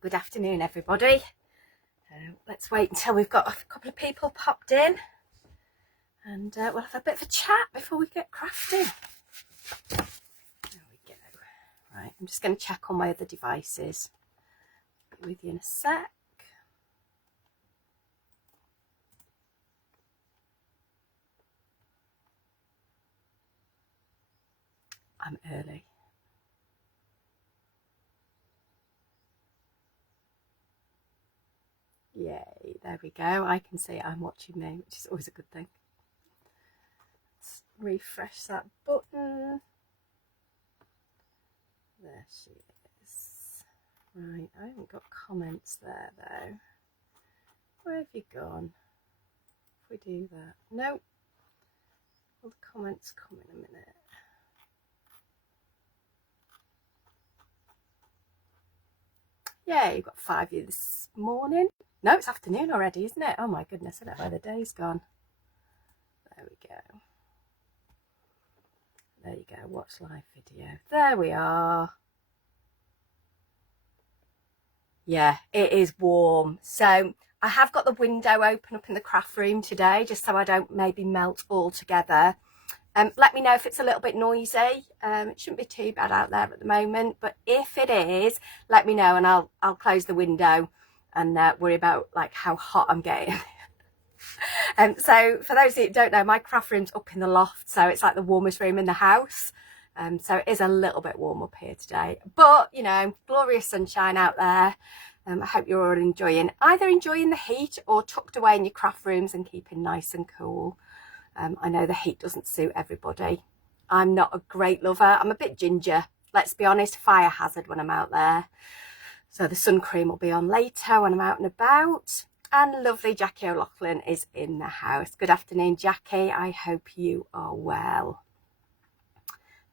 Good afternoon, everybody. Let's wait until we've got a couple of people popped in, and we'll have a bit of a chat before we get crafting. There we go. Right, I'm just going to check on my other devices. Be with you in a sec. I'm early. Yay, there we go. I can see I'm watching me, which is always a good thing. Let's refresh that button. There she is. Right, I haven't got comments there though. Where have you gone? If we do that, nope. Will the comments come in a minute? Yeah, you've got 5 of you this morning. No, it's afternoon already, isn't it? Oh my goodness, I don't know where the day's gone. There we go. There you go, watch live video. There we are. Yeah, it is warm. So I have got the window open up in the craft room today, just so I don't maybe melt all together. Let me know if it's a little bit noisy. It shouldn't be too bad out there at the moment, but if it is, let me know and I'll close the window and worry about like how hot I'm getting. So for those who don't know, my craft room's up in the loft, so it's like the warmest room in the house. So it is a little bit warm up here today, but you know, glorious sunshine out there. I hope you're all either enjoying the heat or tucked away in your craft rooms and keeping nice and cool. I know the heat doesn't suit everybody. I'm not a great lover. I'm a bit ginger, let's be honest, fire hazard when I'm out there. So the sun cream will be on later when I'm out and about. And lovely Jackie O'Loughlin is in the house. Good afternoon, Jackie. I hope you are well.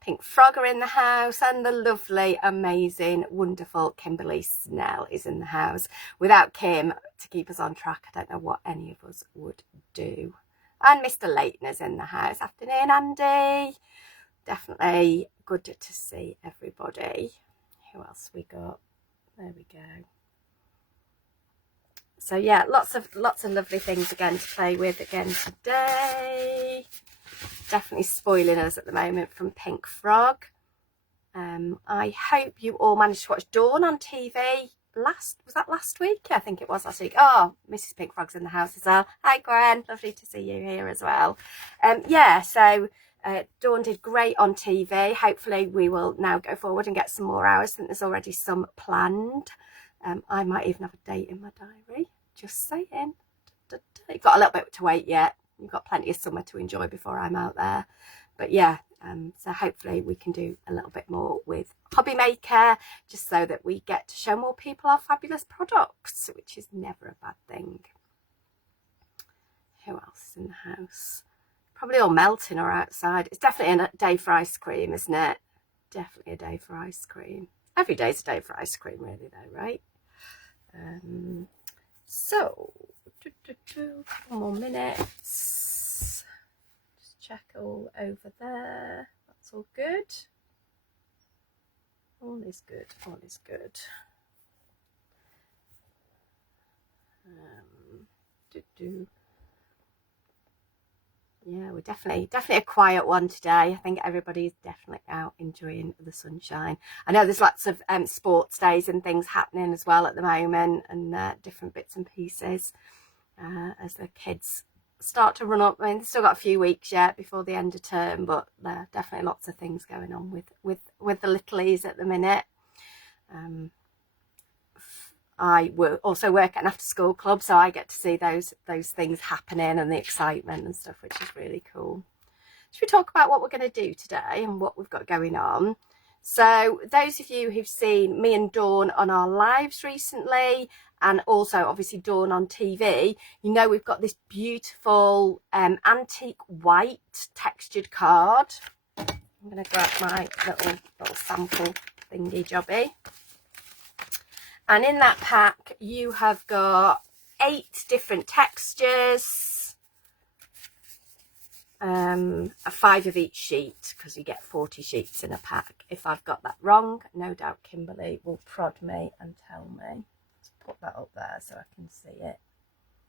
Pink Frog are in the house, and the lovely, amazing, wonderful Kimberly Snell is in the house. Without Kim to keep us on track, I don't know what any of us would do. And Mr. Leighton is in the house. Afternoon, Andy. Definitely good to see everybody. Who else we got? There we go. So yeah, lots of lovely things again to play with again today. Definitely spoiling us at the moment from Pink Frog. I hope you all managed to watch Dawn on TV. Was that last week? I think it was last week. Oh, Mrs. Pink Frog's in the house as well. Hi Gwen, lovely to see you here as well. Yeah, so Dawn did great on TV. Hopefully we will now go forward and get some more hours. I think there's already some planned. I might even have a date in my diary, just saying. You've got a little bit to wait yet. You've got plenty of summer to enjoy before I'm out there. But yeah, so hopefully we can do a little bit more with Hobby Maker, just so that we get to show more people our fabulous products, which is never a bad thing. Who else is in the house? Probably all melting or outside. It's definitely a day for ice cream, isn't it? Definitely a day for ice cream. Every day's a day for ice cream, really, though, right? So, couple more minutes. Just check all over there. That's all good. All is good. All is good. Yeah, we're definitely a quiet one today. I think everybody's definitely out enjoying the sunshine. I know there's lots of sports days and things happening as well at the moment, and different bits and pieces as the kids start to run up. I mean, they've still got a few weeks yet before the end of term, but there are definitely lots of things going on with the littlies at the minute. I also work at an after school club, so I get to see those things happening and the excitement and stuff, which is really cool. Should we talk about what we're going to do today and what we've got going on? So those of you who've seen me and Dawn on our lives recently, and also obviously Dawn on TV, you know we've got this beautiful antique white textured card. I'm going to grab my little sample thingy jobby. And in that pack, you have got 8 different textures, 5 of each sheet, because you get 40 sheets in a pack. If I've got that wrong, no doubt Kimberly will prod me and tell me. put that up there so I can see it.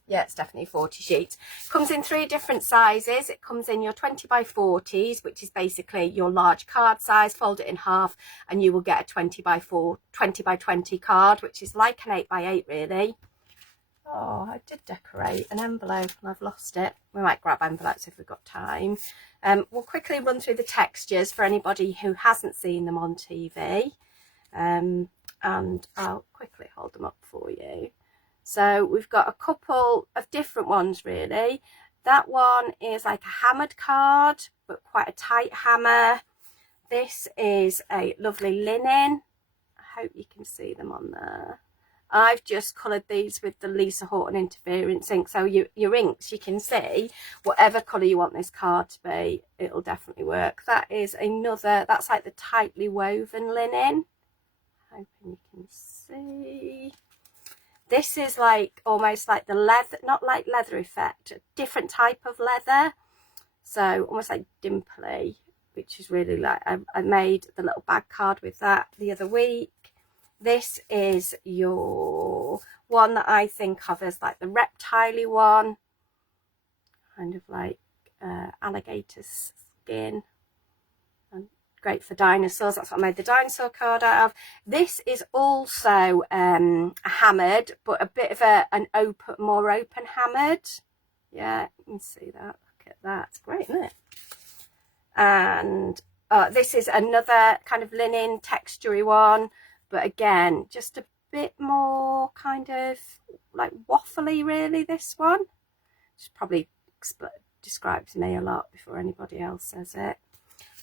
Yeah, it's definitely 40 sheets. Comes in 3 different sizes. It comes in your 20 by 40s, which is basically your large card size. Fold it in half and you will get a 20 by 20 card, which is like an 8 by 8 really. Oh, I did decorate an envelope and I've lost it. We might grab envelopes if we've got time. We'll quickly run through the textures for anybody who hasn't seen them on TV. And I'll quickly hold them up for you. So we've got a couple of different ones really. That one is like a hammered card, but quite a tight hammer. This is a lovely linen. I hope you can see them on there. I've just coloured these with the Lisa Horton Interference ink. So your inks, you can see whatever colour you want this card to be, it'll definitely work. That is another, that's like the tightly woven linen. Hoping you can see. This is like almost like the leather, not like leather effect, a different type of leather. So almost like dimply, which is really like, I made the little bag card with that the other week. This is your one that I think of as like the reptile-y one, kind of like alligator skin, and great for dinosaurs. That's what I made the dinosaur card out of. This is also hammered, but a bit of an open, more open hammered. Yeah, you can see that. Look at that. It's great, isn't it? And this is another kind of linen textury one. But again, just a bit more kind of like waffly really, this one. Which probably describes me a lot before anybody else says it.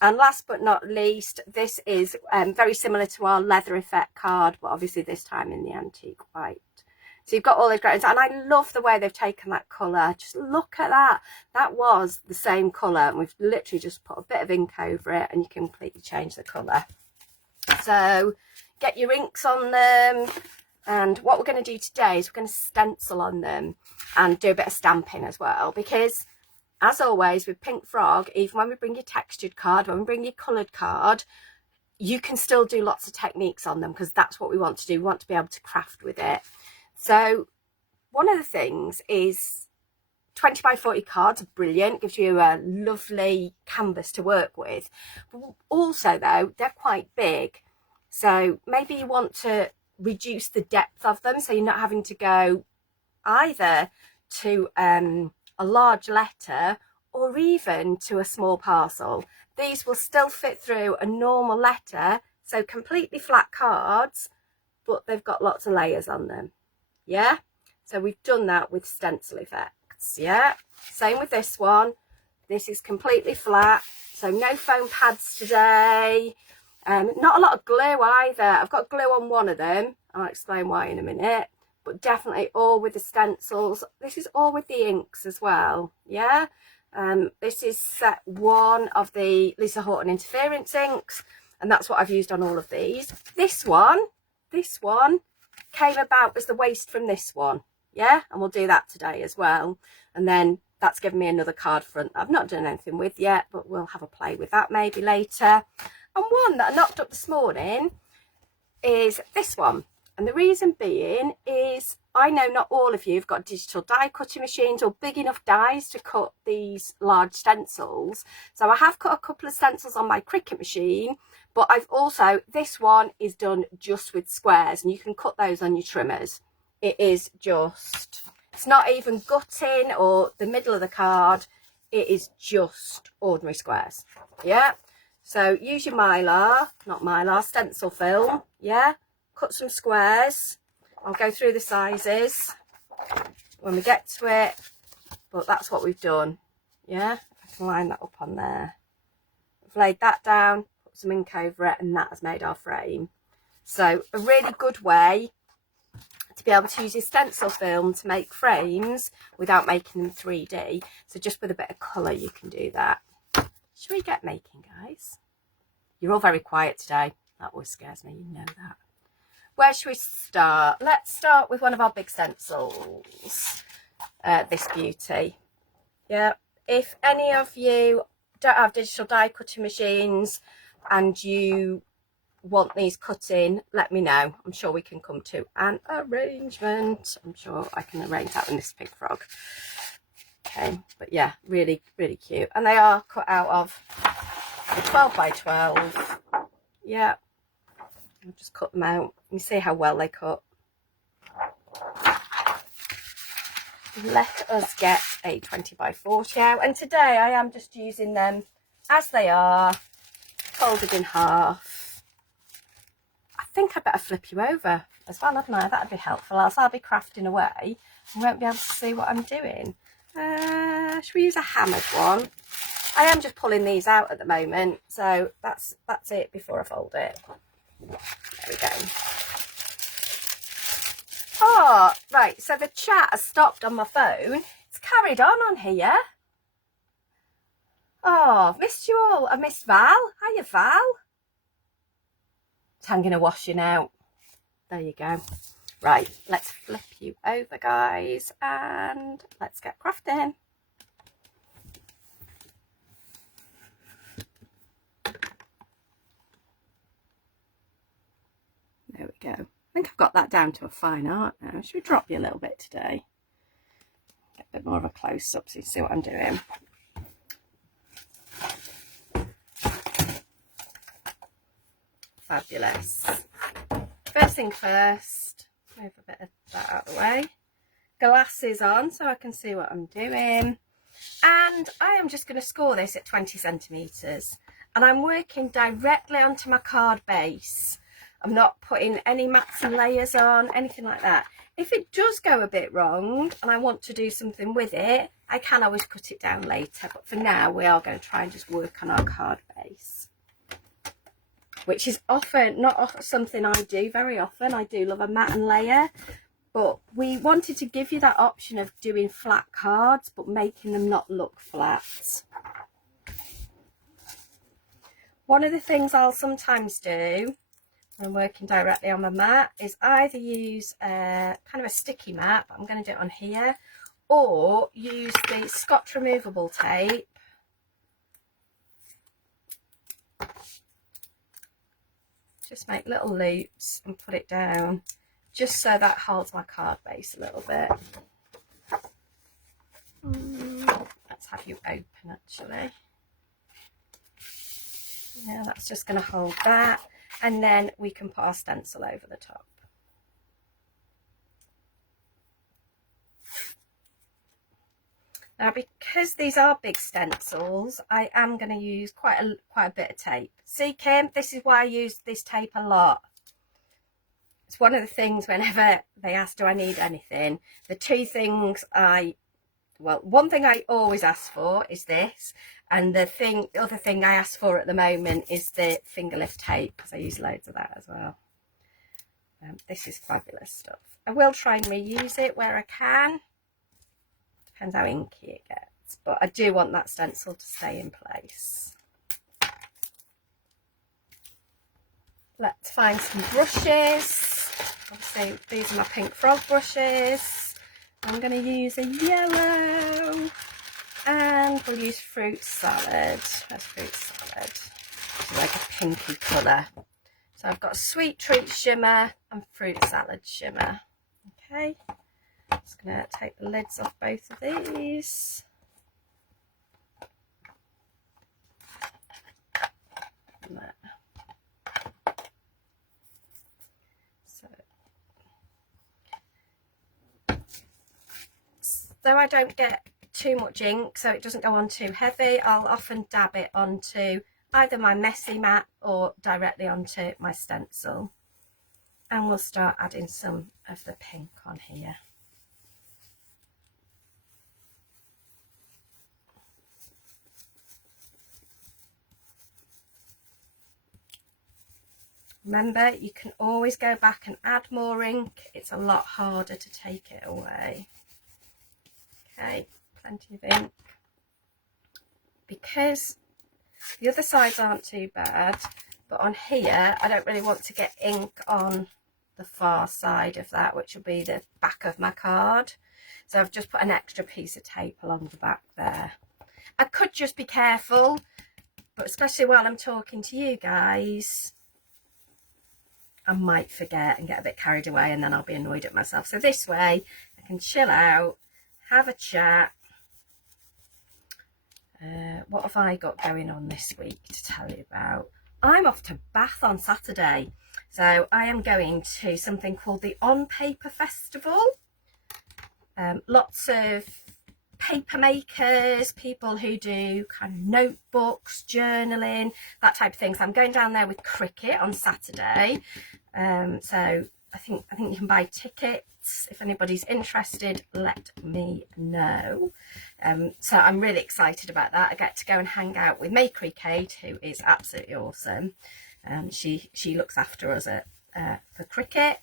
And last but not least, this is very similar to our leather effect card, but obviously this time in the antique white. So you've got all those great, and I love the way they've taken that colour. Just look at that. That was the same colour, and we've literally just put a bit of ink over it, and you can completely change the colour. So get your inks on them, and what we're going to do today is we're going to stencil on them and do a bit of stamping as well, because as always with Pink Frog, even when we bring your textured card, when we bring your coloured card, you can still do lots of techniques on them, because that's what we want to do. We want to be able to craft with it. So one of the things is 20 by 40 cards are brilliant, gives you a lovely canvas to work with. But also though, they're quite big. So maybe you want to reduce the depth of them, so you're not having to go either to a large letter or even to a small parcel. These will still fit through a normal letter, so completely flat cards, but they've got lots of layers on them. Yeah, so we've done that with stencil effects. Yeah, same with this one. This is completely flat, so no foam pads today. Not a lot of glue either. I've got glue on one of them. I'll explain why in a minute. But definitely all with the stencils. This is all with the inks as well. Yeah. This is set 1 of the Lisa Horton Interference inks, and that's what I've used on all of these. This one came about as the waste from this one. Yeah, and we'll do that today as well. And then that's given me another card front I've not done anything with yet, but we'll have a play with that maybe later. And one that I knocked up this morning is this one. And the reason being is I know not all of you have got digital die cutting machines or big enough dies to cut these large stencils. So I have cut a couple of stencils on my Cricut machine, but I've also, this one is done just with squares, and you can cut those on your trimmers. It is just, it's not even gutting or the middle of the card. It is just ordinary squares. Yeah. So use your mylar, not mylar, stencil film. Yeah. Cut some squares. I'll go through the sizes when we get to it, but that's what we've done. Yeah, if I can line that up on there. I've laid that down, put some ink over it, and that has made our frame. So a really good way to be able to use your stencil film to make frames without making them 3D. So just with a bit of colour you can do that. Should we get making, guys? You're all very quiet today. That always scares me, you know that. Where should we start? Let's start with one of our big stencils. This beauty. Yeah. If any of you don't have digital die cutting machines and you want these cut in, let me know. I'm sure we can come to an arrangement. I'm sure I can arrange that with this pink frog. Okay, but yeah, really, really cute. And they are cut out of the 12 by 12. Yeah, I'll just cut them out. You see how well they cut. Let us get a 20 by 40 out. And today I am just using them as they are, folded in half. I think I better flip you over as well, hadn't I? That'd be helpful, else I'll be crafting away and won't be able to see what I'm doing. Should we use a hammered one? I am just pulling these out at the moment, so that's it before I fold it. There we go. Oh, right, so the chat has stopped on my phone. It's carried on here. Oh, I've missed you all. I missed Val. Hiya, Val. It's hanging a washing out. There you go. Right, let's flip you over, guys, and let's get crafting. There we go. I think I've got that down to a fine art now. Should we drop you a little bit today? Get a bit more of a close-up so you see what I'm doing. Fabulous. First thing first, move a bit of that out of the way. Glasses on so I can see what I'm doing. And I am just going to score this at 20 centimetres. And I'm working directly onto my card base. I'm not putting any mats and layers on, anything like that. If it does go a bit wrong and I want to do something with it, I can always cut it down later. But for now, we are going to try and just work on our card base, which is often not something I do very often. I do love a mat and layer, but we wanted to give you that option of doing flat cards, but making them not look flat. One of the things I'll sometimes do when I'm working directly on my mat is either use kind of a sticky mat, but I'm going to do it on here, or use the Scotch removable tape. Just make little loops and put it down, just so that holds my card base a little bit. Let's have you open actually. Yeah, that's just going to hold that. And then we can put our stencil over the top. Now, because these are big stencils, I am going to use quite a bit of tape. See, Kim, this is why I use this tape a lot. It's one of the things whenever they ask, do I need anything? The two things one thing I always ask for is this, and the other thing I ask for at the moment is the finger lift tape, because I use loads of that as well. This is fabulous stuff. I will try and reuse it where I can. Depends how inky it gets, but I do want that stencil to stay in place. Let's find some brushes. Obviously, these are my pink frog brushes. I'm going to use a yellow, and we'll use fruit salad. That's fruit salad. It's like a pinky colour. So I've got sweet treat shimmer and fruit salad shimmer. Okay, just going to take the lids off both of these. And there. So I don't get too much ink, so it doesn't go on too heavy, I'll often dab it onto either my messy mat or directly onto my stencil. And we'll start adding some of the pink on here. Remember, you can always go back and add more ink. It's a lot harder to take it away. Okay, plenty of ink. Because the other sides aren't too bad, but on here I don't really want to get ink on the far side of that, which will be the back of my card. So I've just put an extra piece of tape along the back there. I could just be careful, but especially while I'm talking to you guys, I might forget and get a bit carried away, and then I'll be annoyed at myself. So this way I can chill out, have a chat. What have I got going on this week to tell you about? I'm off to Bath on Saturday. So I am going to something called the On Paper Festival. Lots of paper makers, people who do kind of notebooks, journaling, that type of thing. So I'm going down there with Cricket on Saturday. So I think you can buy tickets. If anybody's interested, let me know. So I'm really excited about that. I get to go and hang out with Makery Kate, who is absolutely awesome. She looks after us for Cricket,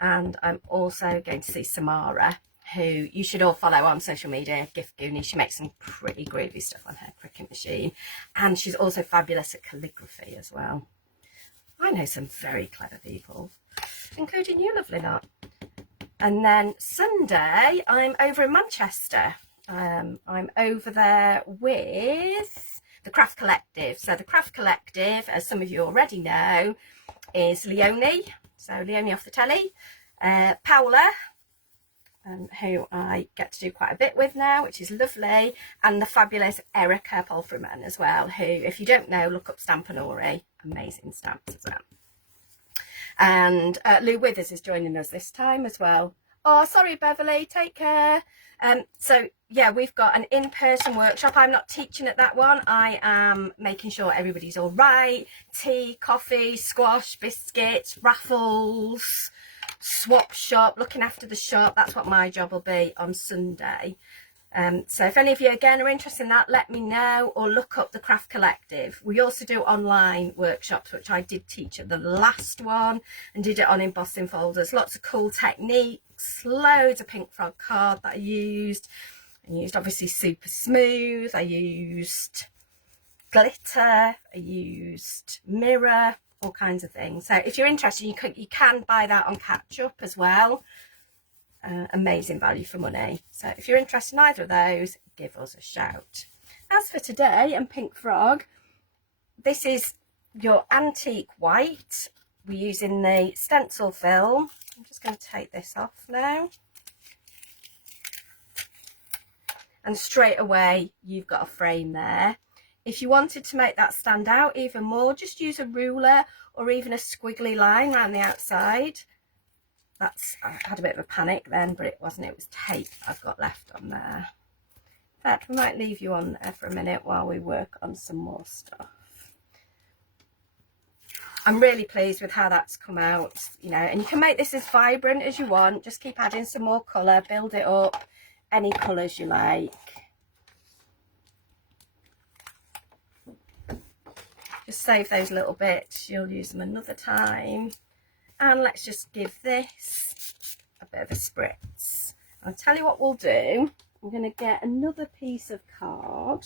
and I'm also going to see Samara, who you should all follow on social media, Gift Goonie. She makes some pretty groovy stuff on her Cricut machine, and she's also fabulous at calligraphy as well. I know some very clever people, including you, lovely lot. And then Sunday, I'm over in Manchester. I'm over there with the Craft Collective. So the Craft Collective, as some of you already know, is Leonie. So Leonie off the telly, Paola, who I get to do quite a bit with now, which is lovely, and the fabulous Erica Polfreman as well, who, if you don't know, look up Stampanori, amazing stamps as well. And Lou Withers is joining us this time as well. Oh, sorry, Beverly, take care. So yeah, we've got an in-person workshop. I'm not teaching at that one. I am making sure everybody's all right. Tea, coffee, squash, biscuits, raffles, swap shop, looking after the shop. That's what my job will be on Sunday. So if any of you again are interested in that, let me know, or look up the Craft Collective. We also do online workshops, which I did teach at the last one and did it on embossing folders. Lots of cool techniques, loads of pink frog card that I used. I used obviously super smooth, I used glitter, I used mirror, all kinds of things. So if you're interested, you can buy that on Catch Up as well. Amazing value for money. So if you're interested in either of those, give us a shout. As for today and Pink Frog, this is your antique white. We're using the stencil film. I'm just going to take this off now. And straight away, you've got a frame there. If you wanted to make that stand out even more, just use a ruler or even a squiggly line around the outside. I had a bit of a panic then, but it wasn't. It was tape I've got left on there. In fact, we might leave you on there for a minute while we work on some more stuff. I'm really pleased with how that's come out, you know, and you can make this as vibrant as you want. Just keep adding some more colour, build it up, any colours you like. Just save those little bits, you'll use them another time. And let's just give this a bit of a spritz. I'll tell you what we'll do. I'm going to get another piece of card.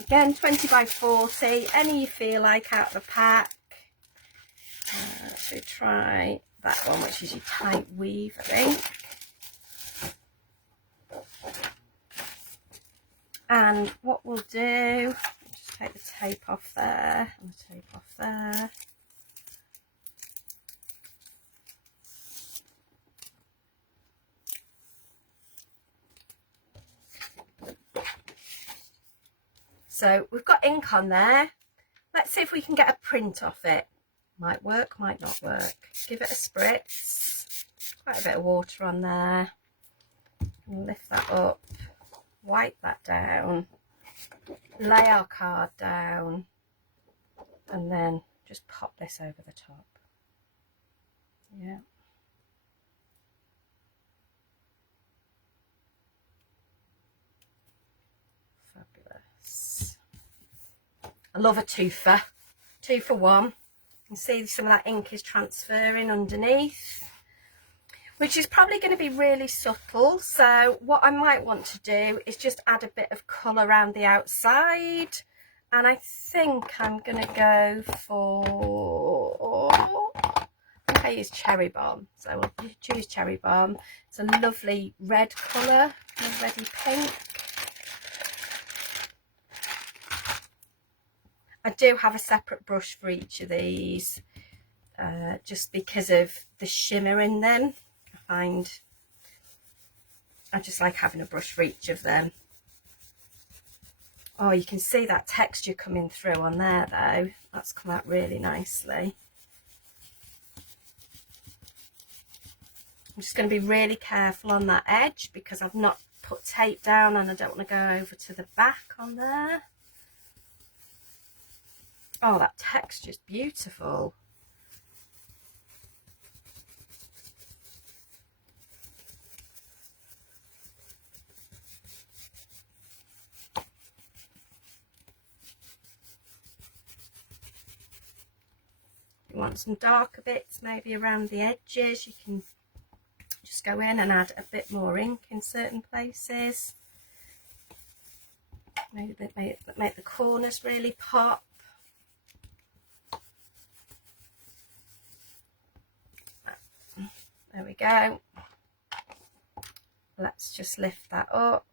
Again, 20 by 40, any you feel like out of the pack. So try that one, which is your tight weave, I think. And what we'll do, just take the tape off there, and the tape off there. So we've got ink on there. Let's see if we can get a print off it. Might work, might not work. Give it a spritz. Quite a bit of water on there. Lift that up. Wipe that down. Lay our card down. And then just pop this over the top. Yeah. I love a twofer, 2 for 1. You can see some of that ink is transferring underneath, which is probably going to be really subtle. So what I might want to do is just add a bit of colour around the outside. And I think I'm going to go for, I think I use Cherry Bomb. So we'll choose Cherry Bomb. It's a lovely red colour, a reddy pink. I do have a separate brush for each of these, just because of the shimmer in them. I just like having a brush for each of them. Oh, you can see that texture coming through on there though. That's come out really nicely. I'm just going to be really careful on that edge because I've not put tape down and I don't want to go over to the back on there. Oh, that texture's beautiful. You want some darker bits maybe around the edges, you can just go in and add a bit more ink in certain places. Maybe make the corners really pop. There we go. Let's just lift that up.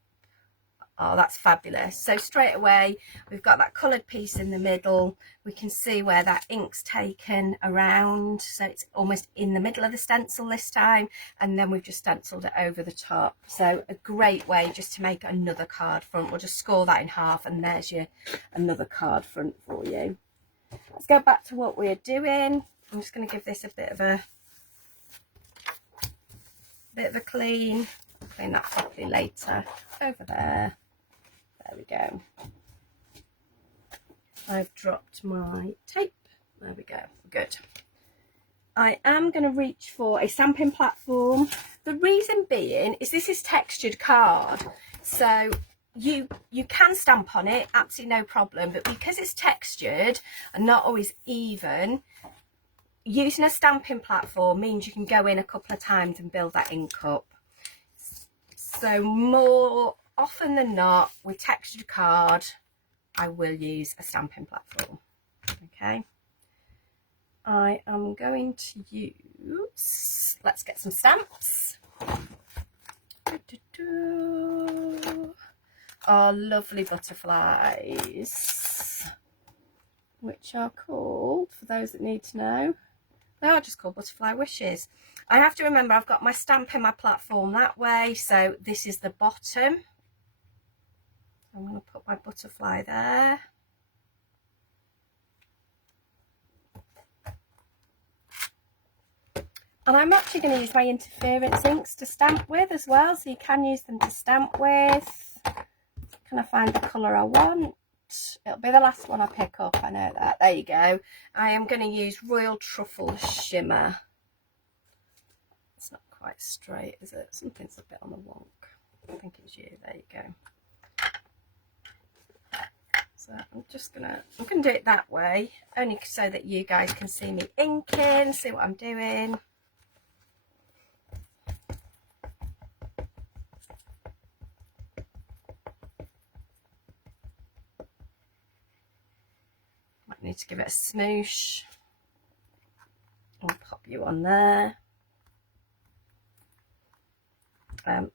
Oh, that's fabulous. So straight away we've got that coloured piece in the middle. We can see where that ink's taken around, so it's almost in the middle of the stencil this time, and then we've just stenciled it over the top. So a great way just to make another card front. We'll just score that in half and there's your another card front for you. Let's go back to what we're doing. I'm just going to give this a bit of a clean. I'll clean that properly later. Over there. There we go. I've dropped my tape. There we go. Good. I am going to reach for a stamping platform. The reason being is this is textured card, so you can stamp on it, absolutely no problem, but because it's textured and not always even, using a stamping platform means you can go in a couple of times and build that ink up. So more often than not, with textured card, I will use a stamping platform. Okay. I am going to use, let's get some stamps. Our lovely butterflies, which are called, for those that need to know, they are just called butterfly wishes. I have to remember I've got my stamp in my platform that way, so this is the bottom. I'm going to put my butterfly there. And I'm actually going to use my interference inks to stamp with as well, so you can use them to stamp with. Can I find the colour I want? It'll be the last one I pick up, I know that. There you go. I am going to use Royal Truffle Shimmer. It's not quite straight, is it? Something's a bit on the wonk. I think it's you. There you go. So I'm going to do it that way, only so that you guys can see me inking, see what I'm doing. Might need to give it a smoosh. I'll pop you on there.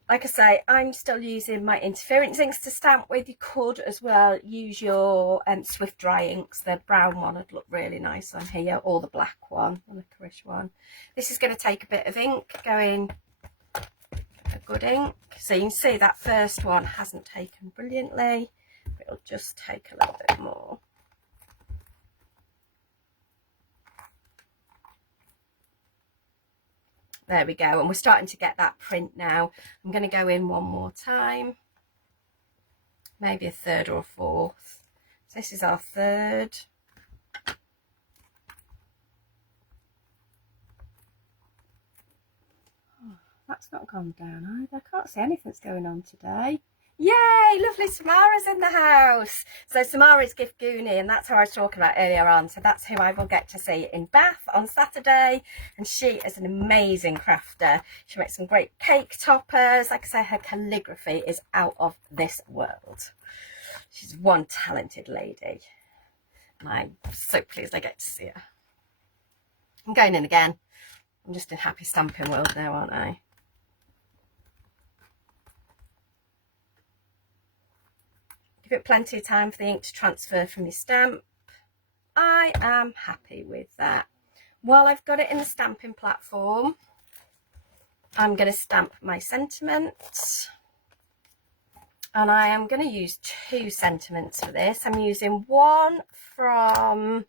Like I say, I'm still using my interference inks to stamp with. You could as well use your Swift Dry inks. The brown one would look really nice on here, or the black one, the licorice one. This is going to take a bit of ink, going a good ink. So you can see that first one hasn't taken brilliantly, but it'll just take a little bit more. There we go, and we're starting to get that print now. I'm going to go in one more time, maybe a third or a fourth. So this is our third. Oh, that's not gone down either. I can't see anything's going on today. Yay, lovely Samara's in the house. So Samara's Gift Goonie, and that's who I was talking about earlier on. So that's who I will get to see in Bath on Saturday. And she is an amazing crafter. She makes some great cake toppers. Like I say, her calligraphy is out of this world. She's one talented lady. And I'm so pleased I get to see her. I'm going in again. I'm just in happy stamping world now, aren't I? Give it plenty of time for the ink to transfer from your stamp. I am happy with that. While I've got it in the stamping platform, I'm going to stamp my sentiment. And I am going to use 2 sentiments for this. I'm using one from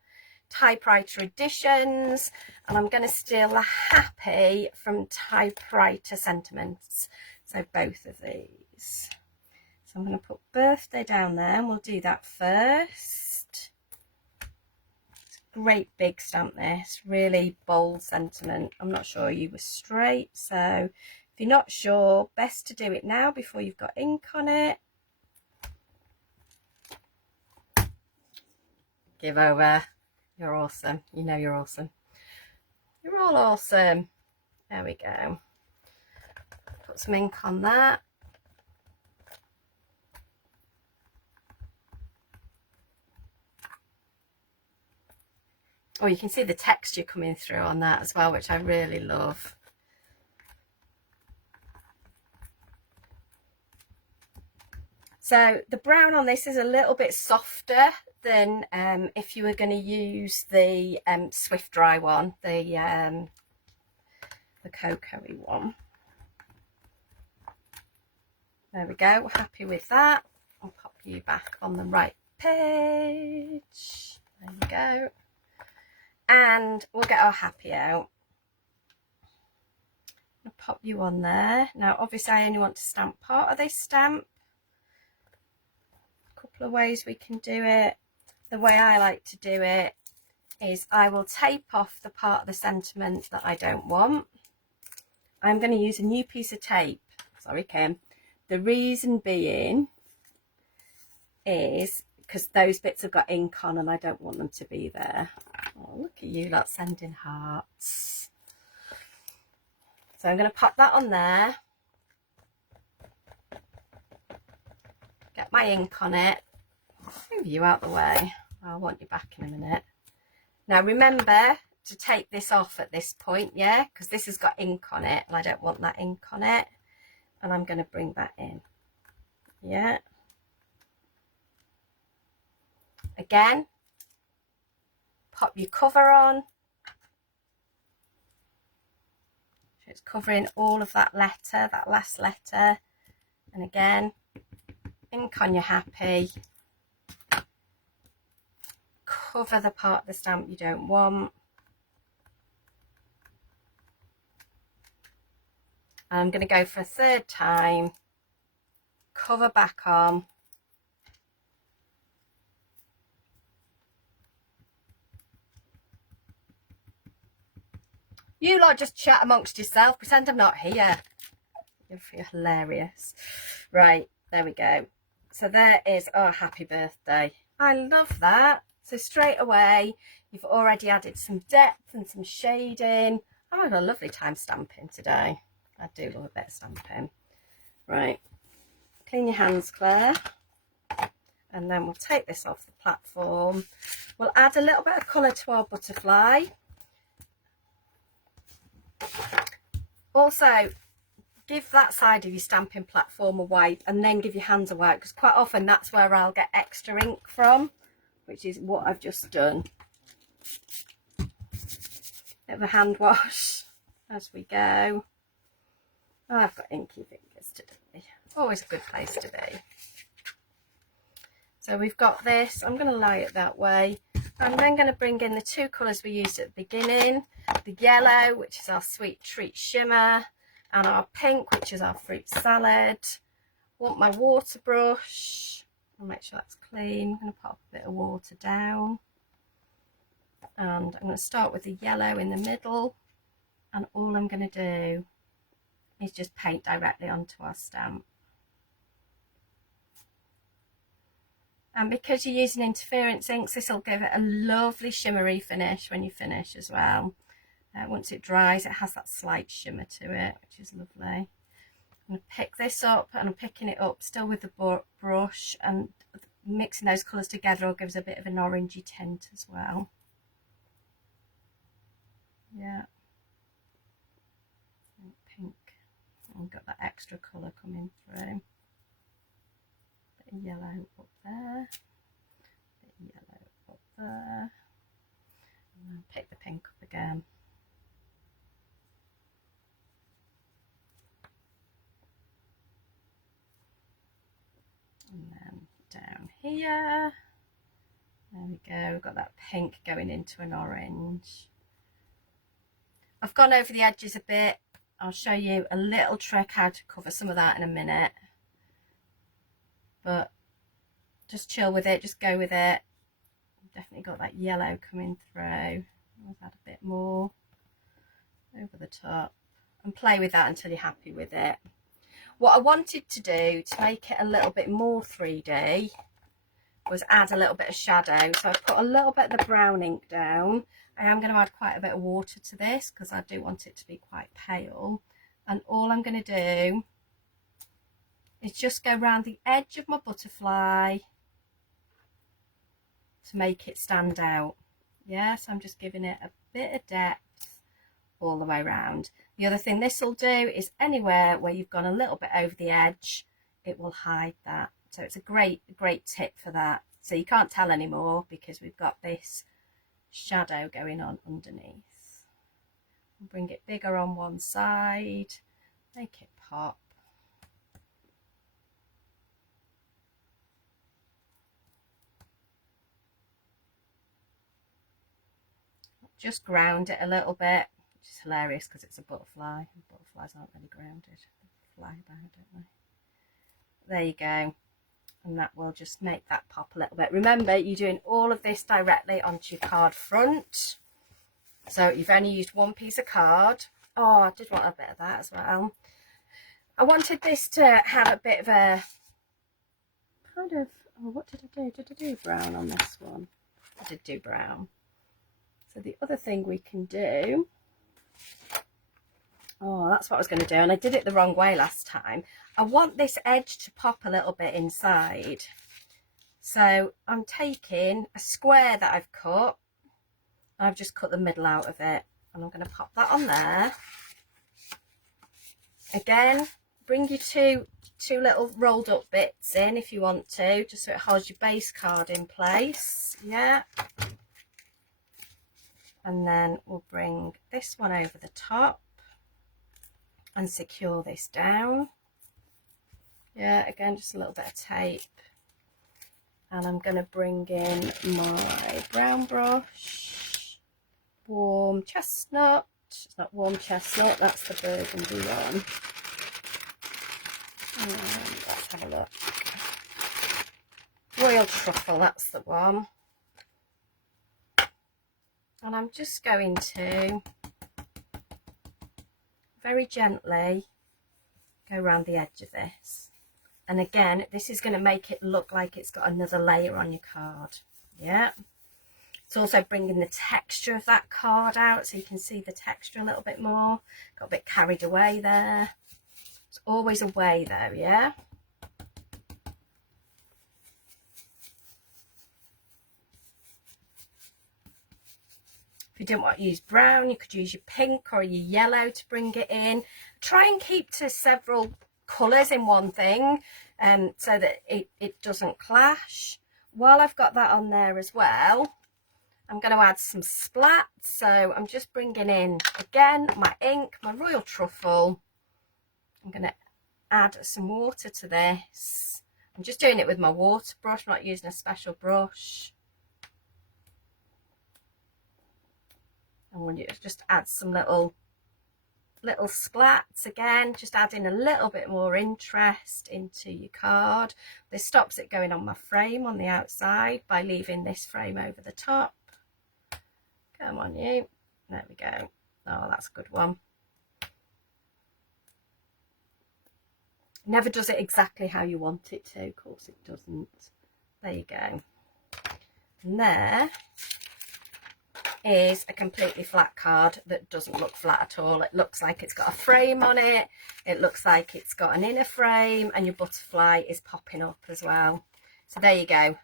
Typewriter Editions, and I'm going to steal the happy from Typewriter Sentiments. So both of these. So I'm going to put birthday down there, and we'll do that first. It's a great big stamp, this really bold sentiment. I'm not sure you were straight, so if you're not sure, best to do it now before you've got ink on it. Give over. You're awesome. You know you're awesome. You're all awesome. There we go. Put some ink on that. Oh, you can see the texture coming through on that as well, which I really love. So the brown on this is a little bit softer than if you were going to use the Swift Dry one, the cocoa-y one. There we go, happy with that. I'll pop you back on the right page. There you go. And we'll get our happy out. I'll pop you on there. Now obviously I only want to stamp part of this stamp. A couple of ways we can do it. The way I like to do it is I will tape off the part of the sentiment that I don't want. I'm going to use a new piece of tape. Sorry, Kim. The reason being is because those bits have got ink on and I don't want them to be there. Oh, look at you lot sending hearts. So I'm going to pop that on there. Get my ink on it. Move you out the way. I want you back in a minute. Now remember to take this off at this point, yeah, because this has got ink on it and I don't want that ink on it. And I'm going to bring that in. Yeah. Again, pop your cover on. So it's covering all of that letter, that last letter. And again, ink on your happy. Cover the part of the stamp you don't want. And I'm going to go for a third time. Cover back on. You lot just chat amongst yourself. Pretend I'm not here. You're hilarious. Right, there we go. So there is our happy birthday. I love that. So straight away, you've already added some depth and some shading. I've had a lovely time stamping today. I do love a bit of stamping. Right, clean your hands, Claire. And then we'll take this off the platform. We'll add a little bit of colour to our butterfly. Also, give that side of your stamping platform a wipe and then give your hands a wipe, because quite often that's where I'll get extra ink from, which is what I've just done. Bit of a hand wash as we go. Oh, I've got inky fingers today. Always a good place to be. So we've got this. I'm going to lie it that way. I'm then going to bring in the 2 colours we used at the beginning. The yellow, which is our Sweet Treat Shimmer, and our pink, which is our Fruit Salad. Want my water brush. I'll make sure that's clean. I'm going to pop a bit of water down. And I'm going to start with the yellow in the middle. And all I'm going to do is just paint directly onto our stamp. And because you're using interference inks, this will give it a lovely shimmery finish when you finish as well. Once it dries, it has that slight shimmer to it, which is lovely. I'm going to pick this up, and I'm picking it up still with the brush, and mixing those colours together will give us a bit of an orangey tint as well. Yeah. And pink. And we've got that extra colour coming through. Bit of yellow up there. Bit of yellow up there. down here. There we go, we've got that pink going into an orange. I've gone over the edges a bit. I'll show you a little trick how to cover some of that in a minute. But just chill with it, just go with it. Definitely got that yellow coming through. I'll add a bit more over the top and play with that until you're happy with it. What I wanted to do to make it a little bit more 3D was add a little bit of shadow. So I've put a little bit of the brown ink down. I am going to add quite a bit of water to this because I do want it to be quite pale. And all I'm going to do is just go around the edge of my butterfly to make it stand out. Yeah, so I'm just giving it a bit of depth all the way around. The other thing this will do is anywhere where you've gone a little bit over the edge, it will hide that. So it's a great tip for that. So you can't tell anymore because we've got this shadow going on underneath. Bring it bigger on one side, make it pop. Just ground it a little bit, which is hilarious because it's a butterfly and butterflies aren't really grounded. They fly about, don't they? There you go. And that will just make that pop a little bit. Remember, you're doing all of this directly onto your card front. So you've only used one piece of card. Oh, I did want a bit of that as well. I wanted this to have a bit of a kind of, oh, what did I do? Did I do brown on this one? I did do brown. So the other thing we can do, oh, that's what I was going to do, and I did it the wrong way last time. I want this edge to pop a little bit inside. So I'm taking a square that I've cut, and I've just cut the middle out of it, and I'm going to pop that on there. Again, bring your two little rolled up bits in if you want to, just so it holds your base card in place. Yeah. And then we'll bring this one over the top and secure this down. Yeah, again, just a little bit of tape. And I'm going to bring in my brown brush, warm chestnut. It's not warm chestnut, that's the burgundy one. And let's have a look. Royal truffle, that's the one. And I'm just going to very gently go around the edge of this. And again, this is going to make it look like it's got another layer on your card. Yeah. It's also bringing the texture of that card out so you can see the texture a little bit more. Got a bit carried away there. There's always a way there, yeah. If you didn't want to use brown, you could use your pink or your yellow to bring it in. Try and keep to several colours in one thing so that it doesn't clash. While I've got that on there as well, I'm going to add some splats. So I'm just bringing in, again, my ink, my royal truffle. I'm going to add some water to this. I'm just doing it with my water brush, I'm not using a special brush. And when you just add some little splats, again, just adding a little bit more interest into your card. This stops it going on my frame on the outside by leaving this frame over the top. Come on, you. There we go. Oh, that's a good one. Never does it exactly how you want it to. Of course it doesn't. There you go. And there is a completely flat card that doesn't look flat at all. It looks like it's got a frame on it. It looks like it's got an inner frame, and your butterfly is popping up as well. So there you go.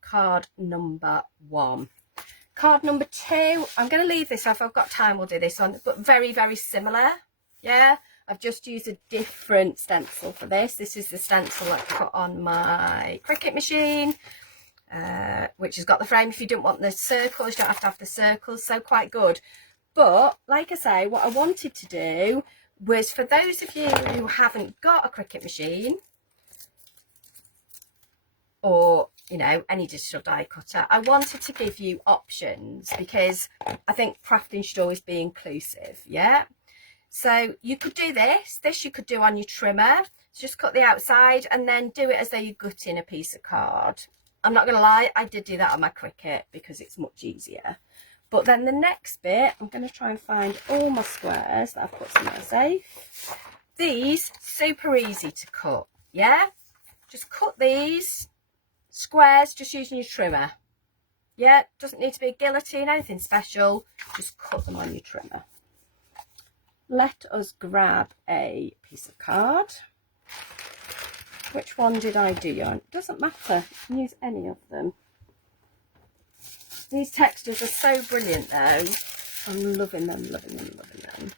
Card number 1. Card number 2, I'm going to leave this off. I've got time, we'll do this one, but very, very similar. Yeah, I've just used a different stencil for this. This is the stencil I put on my Cricut machine, which has got the frame. If you didn't want the circles, you don't have to have the circles, so quite good. But like I say, what I wanted to do was, for those of you who haven't got a Cricut machine, or, you know, any digital die cutter. I wanted to give you options because I think crafting should always be inclusive, yeah? So you could do this you could do on your trimmer. So just cut the outside and then do it as though you're gutting a piece of card. I'm not going to lie, I did do that on my Cricut because it's much easier. But then the next bit, I'm going to try and find all my squares that I've put somewhere safe. These, super easy to cut, yeah? Just cut these squares just using your trimmer. Yeah, doesn't need to be a guillotine, anything special. Just cut them on your trimmer. Let us grab a piece of card. Which one did I do on? It doesn't matter, you can use any of them. These textures are so brilliant though. I'm loving them, loving them, loving them.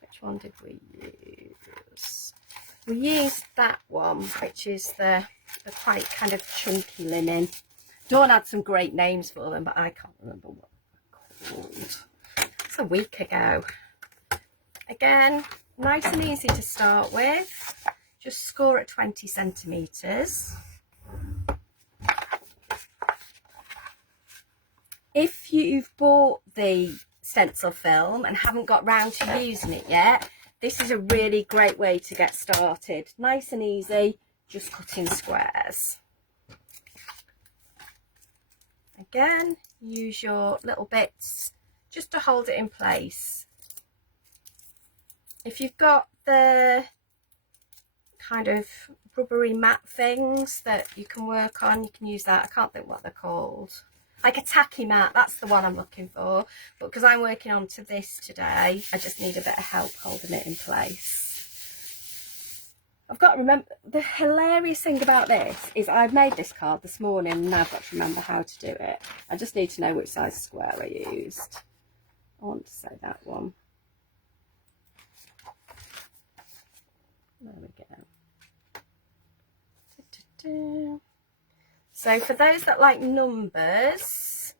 Which one did we use? We used that one, which is the quite kind of chunky linen. Dawn had some great names for them, but I can't remember what they're called. It's a week ago. Again, nice and easy to start with. Just score at 20 centimetres. If you've bought the stencil film and haven't got round to using it yet, this is a really great way to get started. Nice and easy, just cutting squares. Again, use your little bits just to hold it in place. If you've got the kind of rubbery mat things that you can work on, you can use that. I can't think what they're called. Like a tacky mat, that's the one I'm looking for. But because I'm working on to this today, I just need a bit of help holding it in place. I've got to remember, the hilarious thing about this is I made this card this morning and now I've got to remember how to do it. I just need to know which size square I used. I want to say that one. There we go. So for those that like numbers,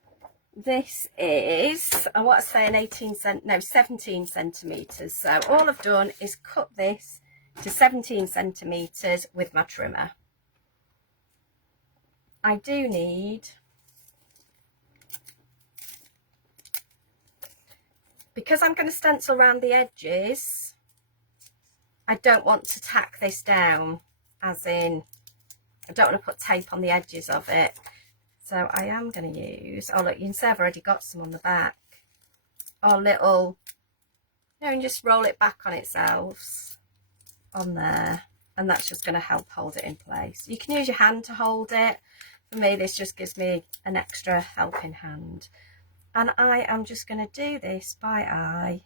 this is, I want to say an 17 centimetres. So all I've done is cut this to 17 centimetres with my trimmer. I do need, because I'm going to stencil around the edges, I don't want to tack this down, as in I don't want to put tape on the edges of it. So I am going to use, oh look, you can see I've already got some on the back. Or little, you know, and just roll it back on itself on there. And that's just going to help hold it in place. You can use your hand to hold it. For me, this just gives me an extra helping hand. And I am just going to do this by eye.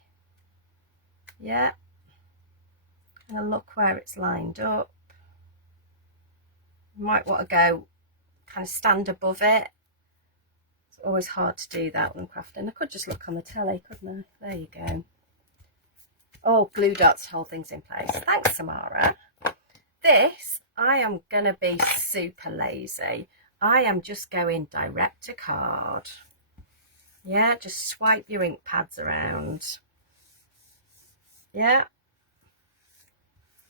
Yeah. And look where it's lined up. You might want to go kind of stand above it. It's always hard to do that when crafting. I could just look on the telly, couldn't I? There you go. Oh, glue dots hold things in place. Thanks, Samara. This, I am going to be super lazy. I am just going direct to card. Yeah, just swipe your ink pads around. Yeah.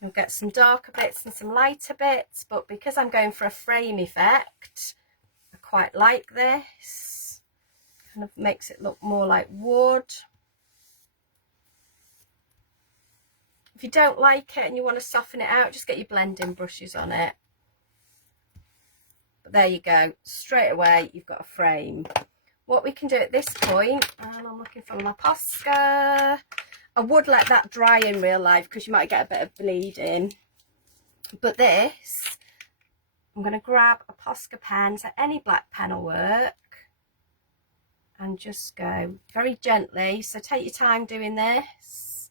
You'll get some darker bits and some lighter bits, but because I'm going for a frame effect, I quite like this. Kind of makes it look more like wood. If you don't like it and you want to soften it out, just get your blending brushes on it. But there you go, straight away you've got a frame. What we can do at this point, and I'm looking for my Posca. I would let that dry in real life because you might get a bit of bleeding. But this, I'm going to grab a Posca pen, so any black pen will work. And just go very gently. So take your time doing this.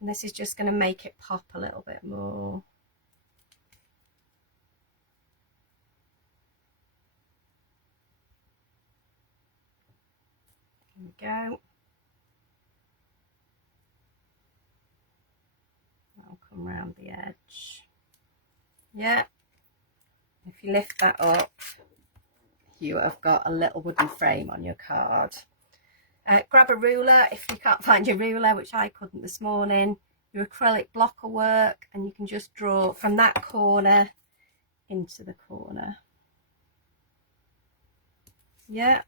And this is just going to make it pop a little bit more. There we go. That'll come round the edge. Yeah. If you lift that up, you have got a little wooden frame on your card. Grab a ruler if you can't find your ruler, which I couldn't this morning. Your acrylic block will work, and you can just draw from that corner into the corner. Yeah,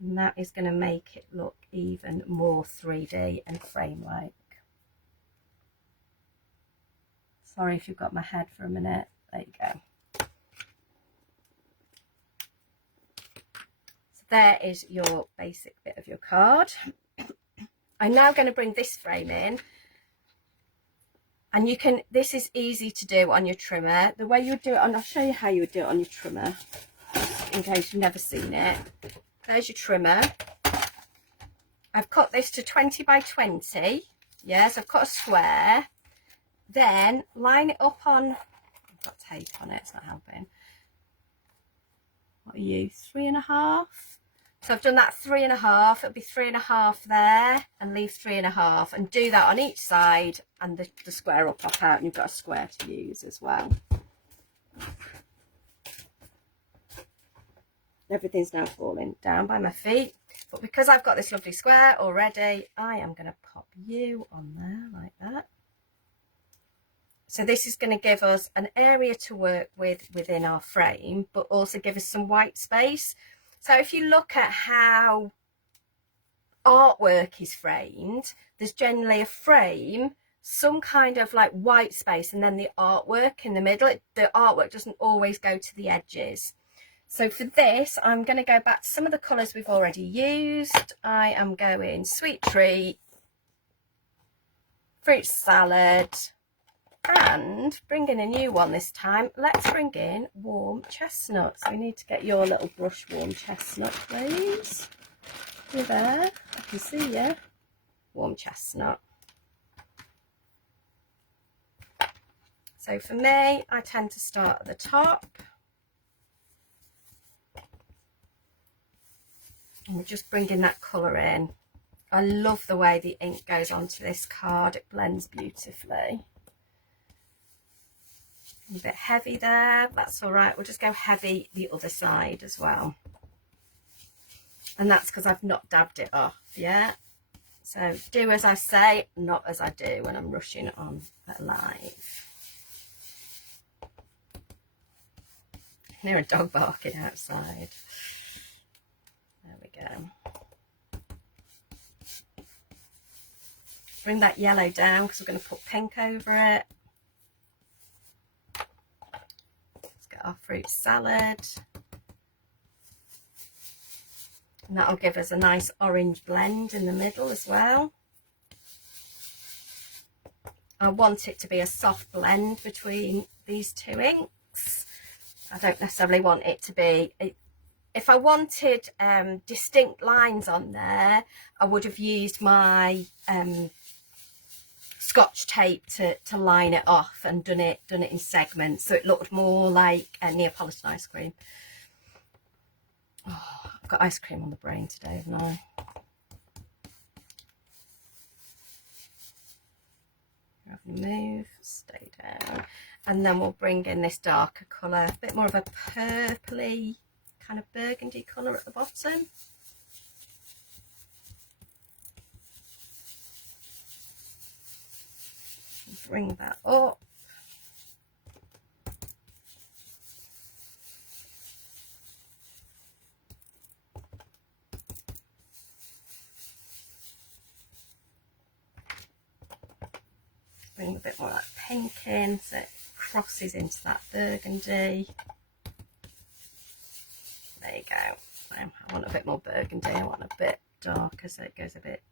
and that is going to make it look even more 3D and frame-like. Sorry if you've got my head for a minute. There you go. So there is your basic bit of your card. I'm now going to bring this frame in, and you can, this is easy to do on your trimmer. The way you would do it on, I'll show you how you would do it on your trimmer, in case you've never seen it. There's your trimmer. I've cut this to 20 by 20. Yes, I've cut a square. Then line it up on, I've got tape on it, it's not helping. What are you, 3.5? So I've done that 3.5, it'll be 3.5 there, and leave 3.5, and do that on each side, and the square will pop out, and you've got a square to use as well. Everything's now falling down by my feet, but because I've got this lovely square already, I am going to pop you on there like that. So this is going to give us an area to work with within our frame, but also give us some white space. So if you look at how artwork is framed, there's generally a frame, some kind of like white space, and then the artwork in the middle. The artwork doesn't always go to the edges. So for this, I'm going to go back to some of the colours we've already used. I am going Sweet Treat, Fruit Salad, and bring in a new one this time. Let's bring in Warm Chestnut. So we need to get your little brush, Warm Chestnut, please. You there? I can see you. Warm Chestnut. So for me, I tend to start at the top. And we're just bringing that colour in. I love the way the ink goes onto this card. It blends beautifully. A bit heavy there, that's all right. We'll just go heavy the other side as well. And that's because I've not dabbed it off, yeah? So do as I say, not as I do when I'm rushing on at live. I hear a dog barking outside. There we go. Bring that yellow down because we're going to put pink over it. Our fruit salad, and that'll give us a nice orange blend in the middle as well. I want it to be a soft blend between these two inks. I don't necessarily want it to be, if I wanted distinct lines on there, I would have used my Scotch tape to line it off and done it in segments, so it looked more like a Neapolitan ice cream. Oh, I've got ice cream on the brain today, haven't I? Move, stay down, and then we'll bring in this darker colour, a bit more of a purpley kind of burgundy colour at the bottom. Bring that up. Bring a bit more of that pink in so it crosses into that burgundy. There you go. I want a bit more burgundy. I want a bit darker so it goes a bit.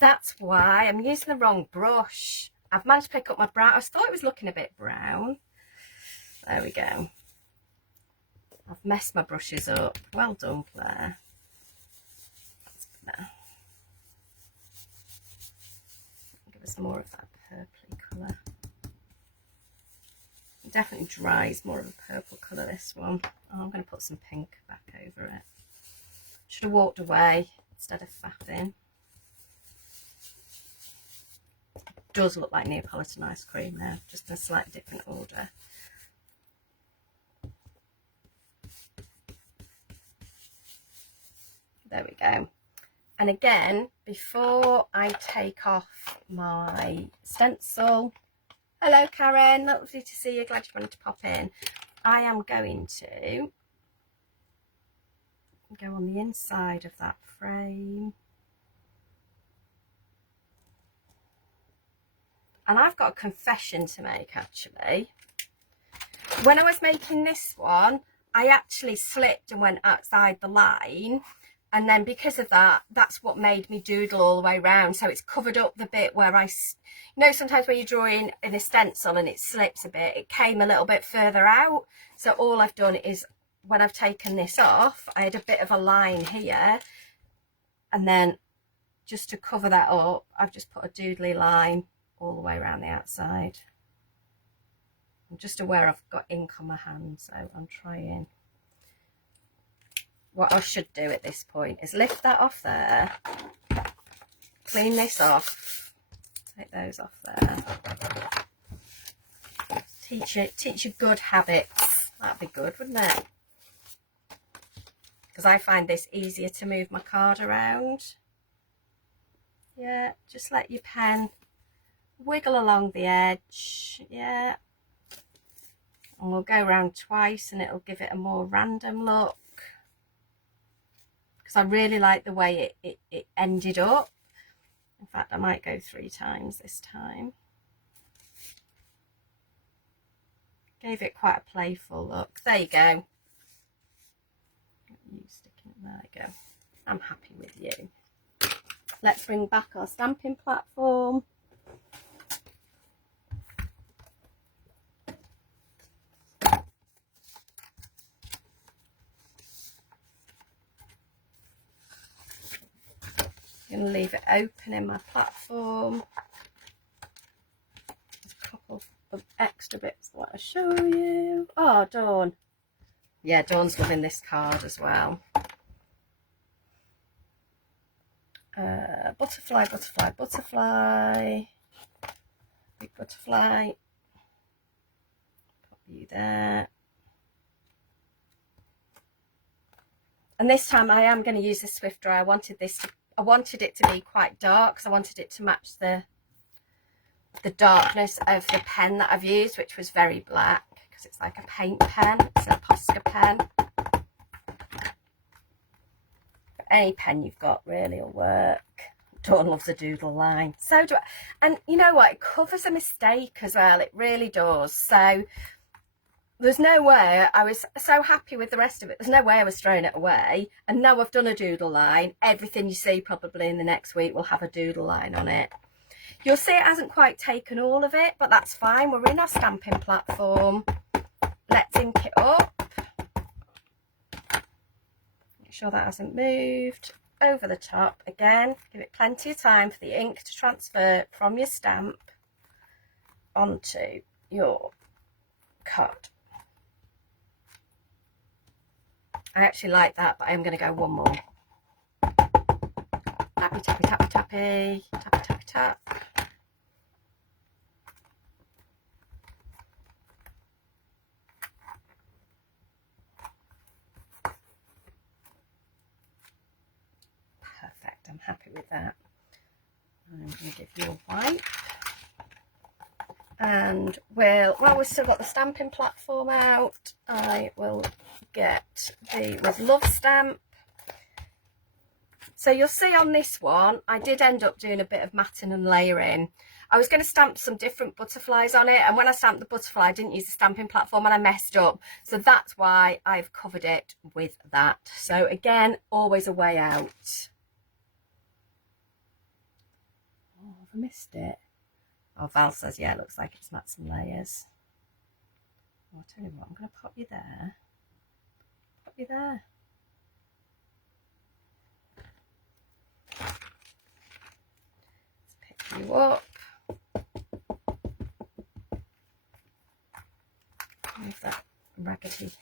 That's why I'm using the wrong brush. I've managed to pick up my brown. I thought it was looking a bit brown. There we go. I've messed my brushes up. Well done, Claire. That's better. Give us more of that purpley colour. It definitely dries more of a purple colour, this one. Oh, I'm going to put some pink back over it. Should have walked away instead of faffing. Does look like Neapolitan ice cream now, just in a slightly different order. There we go. And again, before I take off my stencil, Hello Karen, lovely to see you, glad you wanted to pop in. I am going to go on the inside of that frame. And I've got a confession to make actually. When I was making this one, I actually slipped and went outside the line. And then because of that, that's what made me doodle all the way around. So it's covered up the bit where you know, sometimes when you're drawing in a stencil and it slips a bit, it came a little bit further out. So all I've done is when I've taken this off, I had a bit of a line here. And then just to cover that up, I've just put a doodly line all the way around the outside. I'm just aware I've got ink on my hand, so I'm trying. What I should do at this point is lift that off there, clean this off, take those off there. Teach you good habits. That'd be good, wouldn't it? Because I find this easier to move my card around. Yeah, just let your pen wiggle along the edge. Yeah. And we'll go around twice and it'll give it a more random look. Because I really like the way it ended up. In fact, I might go 3 times this time. Gave it quite a playful look. There you go. You sticking it, there you go. I'm happy with you. Let's bring back our stamping platform. I'm going to leave it open in my platform. There's a couple of extra bits I want to show you. Oh, Dawn. Yeah, Dawn's loving this card as well. Butterfly, butterfly, butterfly. Big butterfly. Put you there. And this time I am going to use the Swift Dry. I wanted it to be quite dark because I wanted it to match the darkness of the pen that I've used, which was very black because it's like a paint pen. It's a Posca pen. But any pen you've got really will work. Dawn loves a doodle line. So do I. And you know what? It covers a mistake as well. It really does. So there's no way, I was so happy with the rest of it, there's no way I was throwing it away. And now I've done a doodle line. Everything you see probably in the next week will have a doodle line on it. You'll see it hasn't quite taken all of it, but that's fine. We're in our stamping platform. Let's ink it up. Make sure that hasn't moved. Over the top again. Give it plenty of time for the ink to transfer from your stamp onto your card. I actually like that, but I am going to go one more. Tappy, tappy, tappy, tappy, tappy, tappy, tap. Perfect, I'm happy with that. I'm going to give you a wipe. And while we've still got the stamping platform out, I will get the With Love stamp. So you'll see on this one, I did end up doing a bit of matting and layering. I was going to stamp some different butterflies on it, and when I stamped the butterfly, I didn't use the stamping platform and I messed up. So that's why I've covered it with that. So again, always a way out. Oh, have I missed it? Oh, Val says, yeah, it looks like it's mats and layers. Oh, I'll tell you what, I'm going to pop you there. Pop you there. Let's pick you up. Move that raggedy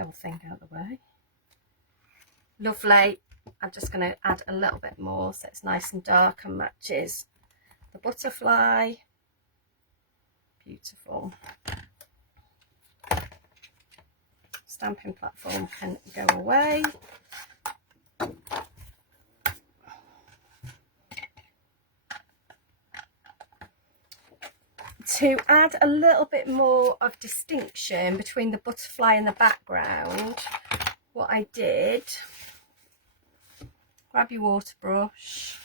old thing out of the way. Lovely. I'm just going to add a little bit more so it's nice and dark and matches the butterfly. Beautiful. Stamping platform can go away. To add a little bit more of distinction between the butterfly and the background, what I did, grab your water brush,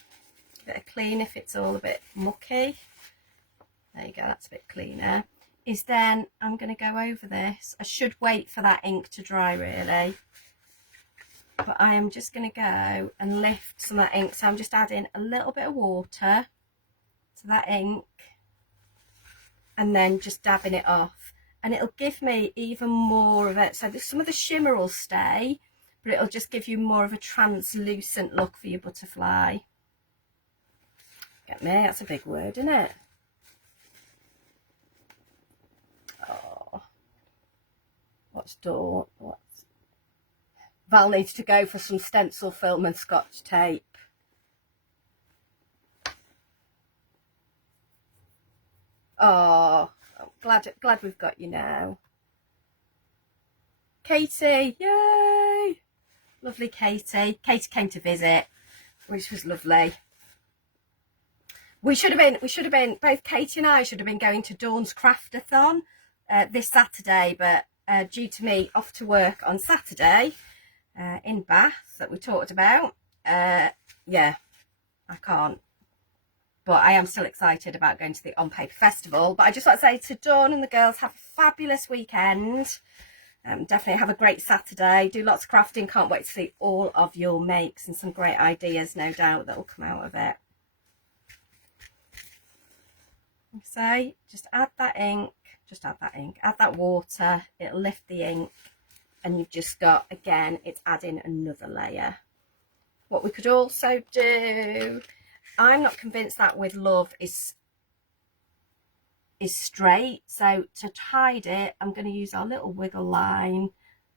give it a clean if it's all a bit mucky. There you go, that's a bit cleaner. Is then I'm going to go over this. I should wait for that ink to dry really, but I am just going to go and lift some of that ink. So I'm just adding a little bit of water to that ink and then just dabbing it off, and it'll give me even more of it. So some of the shimmer will stay, but it'll just give you more of a translucent look for your butterfly. Get me? That's a big word, isn't it? Oh, what's Dawn? What's Val needs to go for some stencil film and Scotch tape. Oh, glad we've got you now. Katie, yay! Lovely Katie. Katie came to visit, which was lovely. We should have been, both Katie and I should have been going to Dawn's Craftathon this Saturday, but due to me off to work on Saturday in Bath that we talked about, yeah, I can't. But I am still excited about going to the On Paper Festival. But I just want to say to Dawn and the girls, have a fabulous weekend. Definitely have a great Saturday. Do lots of crafting. Can't wait to see all of your makes and some great ideas, no doubt, that will come out of it. So just add that ink. Add that water. It'll lift the ink. And you've just got, again, it's adding another layer. What we could also do... I'm not convinced that with love is straight, so to hide it I'm going to use our little wiggle line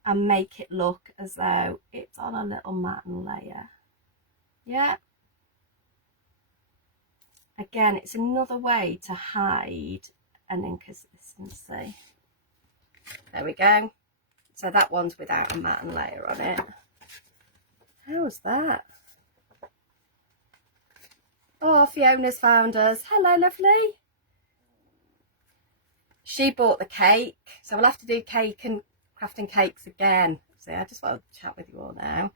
and make it look as though it's on a little matten layer. Yeah, again, it's another way to hide an inconsistency. There we go. So that one's without a matten layer on it. How's that? Oh, Fiona's found us. Hello, lovely. She bought the cake, so we'll have to do cake and crafting cakes again. So I just want to chat with you all now.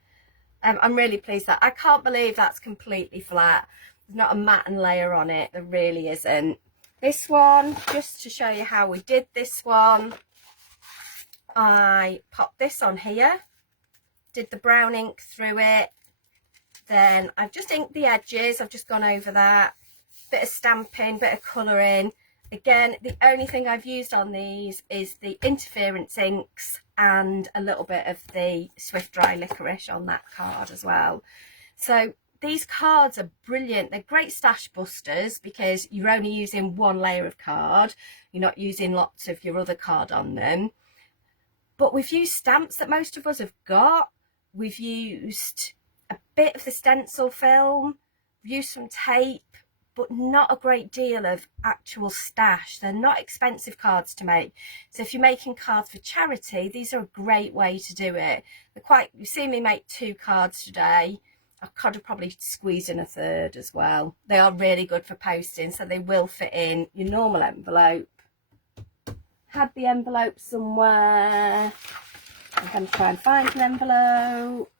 I'm really pleased that I can't believe that's completely flat. There's not a matten layer on it. There really isn't. This one, just to show you how we did this one, I popped this on here, did the brown ink through it. Then I've just inked the edges. I've just gone over that. Bit of stamping, bit of colouring. Again, the only thing I've used on these is the interference inks and a little bit of the Swift Dry Licorice on that card as well. So these cards are brilliant. They're great stash busters because you're only using one layer of card. You're not using lots of your other card on them. But we've used stamps that most of us have got. We've used a bit of the stencil film, use some tape, but not a great deal of actual stash. They're not expensive cards to make. So if you're making cards for charity, these are a great way to do it. They're quite, you've seen me make 2 cards today. I could have probably squeezed in a third as well. They are really good for posting, so they will fit in your normal envelope. Had the envelope somewhere. I'm going to try and find an envelope.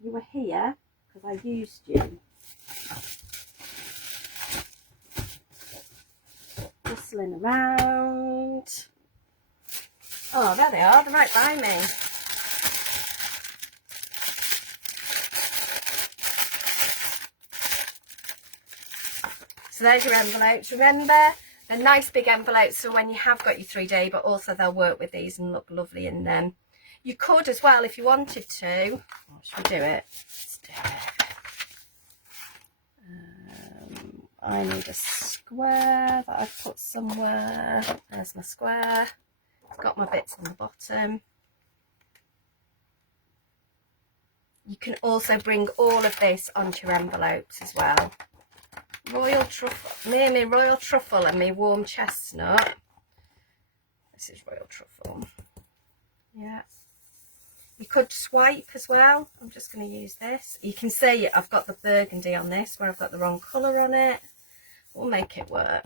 You were here because I used you. Rustling around. Oh, there they are. They're right by me. So there's your envelopes. Remember, they're nice big envelopes, so when you have got your 3D, but also they'll work with these and look lovely in them. You could as well, if you wanted to. Oh, should we do it? Let's do it. I need a square that I've put somewhere. There's my square. It's got my bits on the bottom. You can also bring all of this onto your envelopes as well. Royal truffle, me royal truffle and me warm chestnut. This is royal truffle. Yeah. You could swipe as well. I'm just going to use this. You can see I've got the burgundy on this where I've got the wrong colour on it. We'll make it work.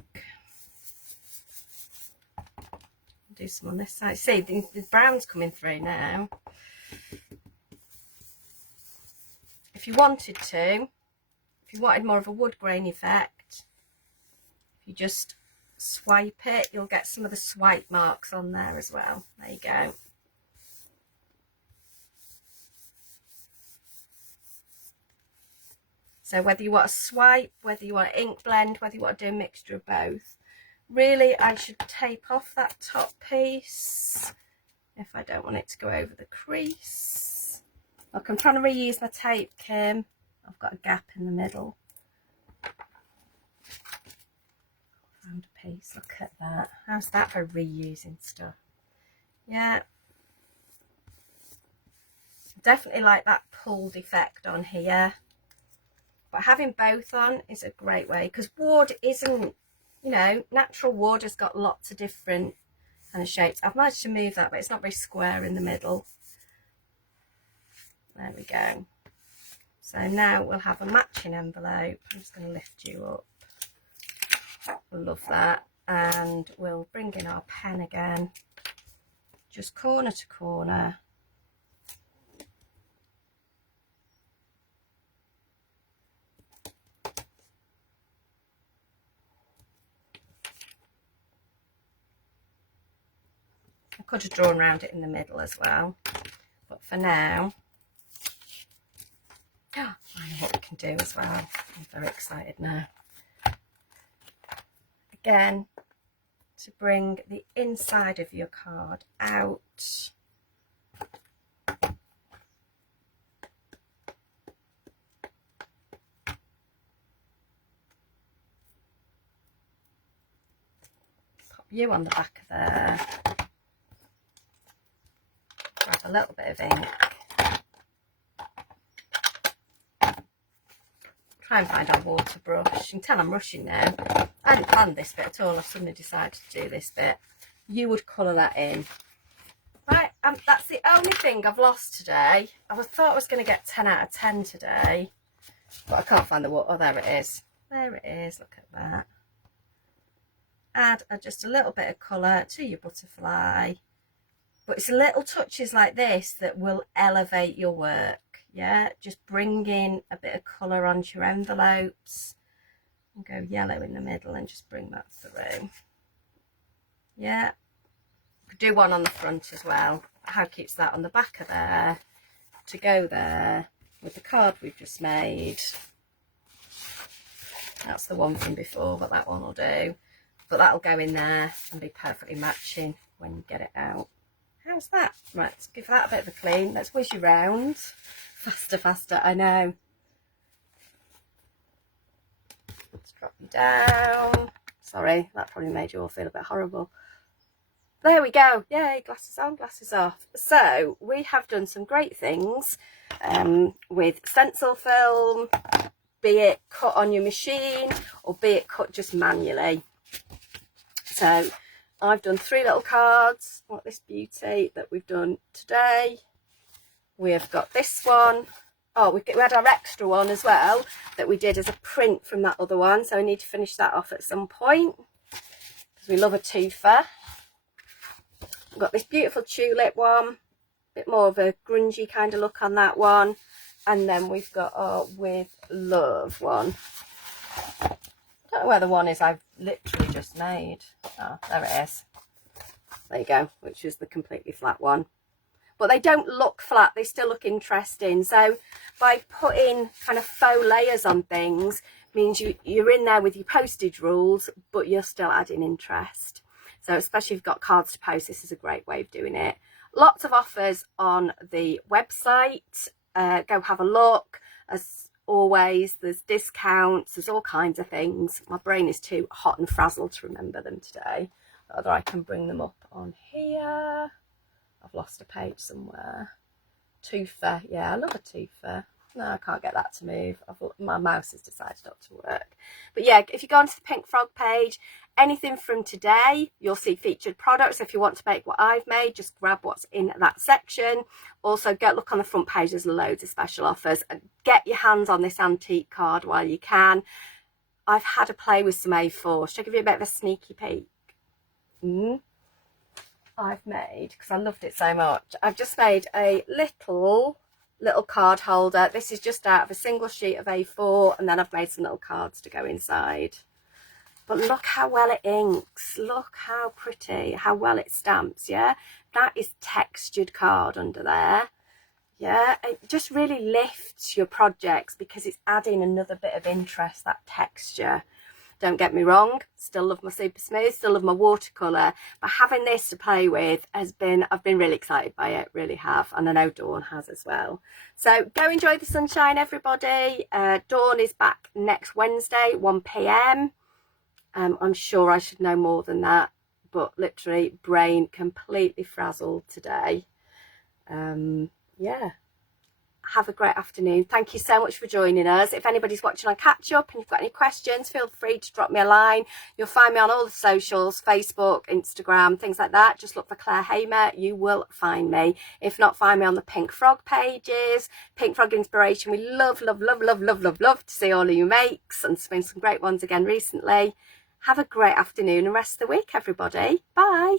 Do some on this side. See, the brown's coming through now. If you wanted to, if you wanted more of a wood grain effect, if you just swipe it, you'll get some of the swipe marks on there as well. There you go. So whether you want a swipe, whether you want an ink blend, whether you want to do a mixture of both. Really, I should tape off that top piece if I don't want it to go over the crease. Look, I'm trying to reuse my tape, Kim. I've got a gap in the middle. Found a piece, look at that. How's that for reusing stuff? Yeah. Definitely like that pulled effect on here. But having both on is a great way, because wood isn't, you know, natural wood has got lots of different kind of shapes. I've managed to move that, but it's not very square in the middle. There we go. So now we'll have a matching envelope. I'm just going to lift you up. Love that. And we'll bring in our pen again, just corner to corner. I could have drawn around it in the middle as well, but for now, I know what we can do as well. I'm very excited now. Again, to bring the inside of your card out. Pop you on the back of there. Grab a little bit of ink. Try and find our water brush. You can tell I'm rushing now. I hadn't planned this bit at all. I suddenly decided to do this bit. You would colour that in. Right, that's the only thing I've lost today. I thought I was going to get 10 out of 10 today, but I can't find the water. Oh, there it is. There it is. Look at that. Add just a little bit of colour to your butterfly. But it's little touches like this that will elevate your work. Yeah, just bring in a bit of colour onto your envelopes and go yellow in the middle and just bring that through. Yeah, could do one on the front as well. How keeps that on the back of there to go there with the card we've just made. That's the one from before, but that one will do. But that'll go in there and be perfectly matching when you get it out. How's that? Right, let's give that a bit of a clean. Let's whiz you round. Faster, faster, I know. Let's drop you down. Sorry, that probably made you all feel a bit horrible. There we go. Yay, glasses on, glasses off. So we have done some great things with stencil film, be it cut on your machine or be it cut just manually. So I've done 3 little cards. What this beauty that we've done today. We've got this one. Oh, we had our extra one as well that we did as a print from that other one. So I need to finish that off at some point because we love a twofer. We've got this beautiful tulip one. A bit more of a grungy kind of look on that one. And then we've got our with love one. I don't know where the one is I've literally just made. Oh, there it is. There you go, which is the completely flat one. But they don't look flat, they still look interesting. So by putting kind of faux layers on things means you're in there with your postage rules, but you're still adding interest. So especially if you've got cards to post, this is a great way of doing it. Lots of offers on the website. Go have a look. As always, there's discounts, there's all kinds of things. My brain is too hot and frazzled to remember them today. Whether I can bring them up on here. I've lost a page somewhere. Twofer, yeah, I love a twofer. No, I can't get that to move. My mouse has decided not to work. But yeah, if you go onto the Pink Frog page, anything from today, you'll see featured products. If you want to make what I've made, just grab what's in that section. Also, look on the front page, there's loads of special offers. And get your hands on this antique card while you can. I've had a play with some A4. Should I give you a bit of a sneaky peek? I've made, because I loved it so much, I've just made a little card holder. This is just out of a single sheet of A4, and then I've made some little cards to go inside. But look how well it inks. Look how pretty, how well it stamps. Yeah, that is textured card under there. Yeah, it just really lifts your projects because it's adding another bit of interest, that texture. Don't get me wrong, still love my super smooth, still love my watercolour, but having this to play with I've been really excited by it, really have, and I know Dawn has as well. So go enjoy the sunshine, everybody. Dawn is back next Wednesday, 1 p.m. I'm sure I should know more than that, but literally brain completely frazzled today. Yeah. Have a great afternoon. Thank you so much for joining us. If anybody's watching on catch up and you've got any questions, feel free to drop me a line. You'll find me on all the socials, Facebook, Instagram, things like that. Just look for Claire Hamer, you will find me. If not, find me on the Pink Frog pages. Pink Frog Inspiration, we love to see all of your makes, and there's been some great ones again recently. Have a great afternoon and rest of the week, everybody. Bye.